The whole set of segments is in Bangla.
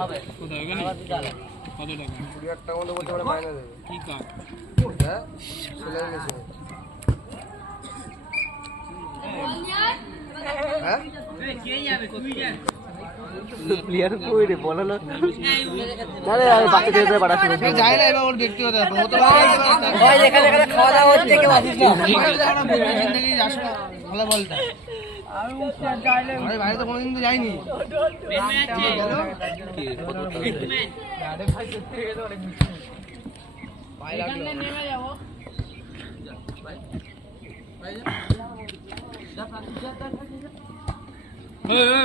হবে কোথায় ওখানে কত টাকা 20,000 টাকা মতো বলতে পারে মাইনে দেবে কি কাজ হ্যাঁ সেলাই মেশিন হ্যাঁ প্লেয়ার কই রে বলালো আরে বাচ্চা ছেড়ে দিয়ে পাঠাচ্ছি যায় না এবার ওর ব্যক্তিগত ব্যাপার ও তো ভাই এখানে এখানে খাওয়া দাওয়া হচ্ছে কেউ আসিস না জিন্দেগি আসলে ভালো বলটা আরে বাইরে তো কোনোদিন তো যাইনি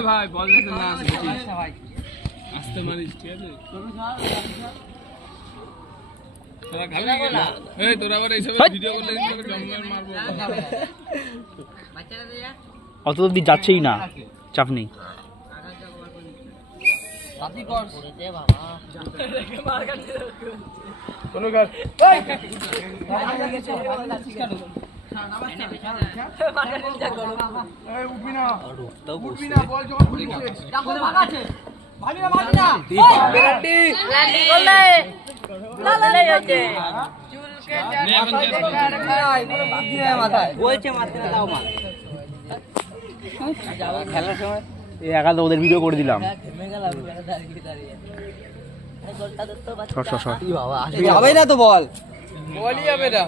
ভাই বল না আসতে মারিস ঠিক আছে তোরা খাবি না এই তোরা আবার এইসব ভিডিও করলে তোকে জন্মের মারবো অত অব্দি যাচ্ছেই না, চাপ নেই। কোনো কাজ উঠবি না বল যখন খেলার সময় এই একাল ওদের ভিডিও করে দিলাম। হবে না তো বল বলই যাবে না